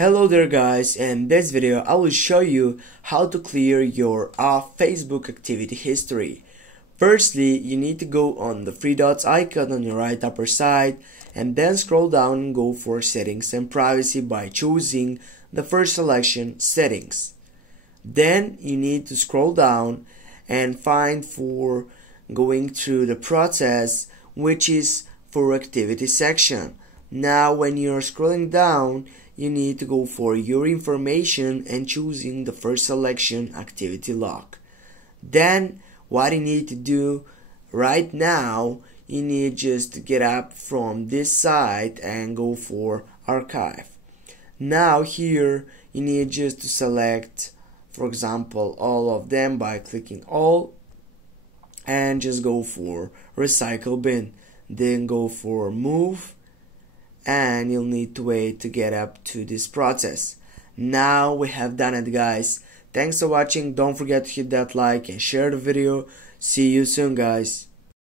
Hello there guys, in this video I will show you how to clear your Facebook activity history. Firstly, you need to go on the three dots icon on your right upper side and then scroll down and go for settings and privacy by choosing the first selection, settings. Then you need to scroll down and find for going through the process, which is for activity section. Now when you're scrolling down, you need to go for your information and choosing the first selection, activity log. Then what you need to do right now, you need just to get up from this side and go for archive. Now here you need just to select, for example, all of them by clicking all and just go for recycle bin. Then go for move and you'll need to wait to get up to this process. Now we have done it guys. Thanks for watching. Don't forget to hit that like and share the video. See you soon guys.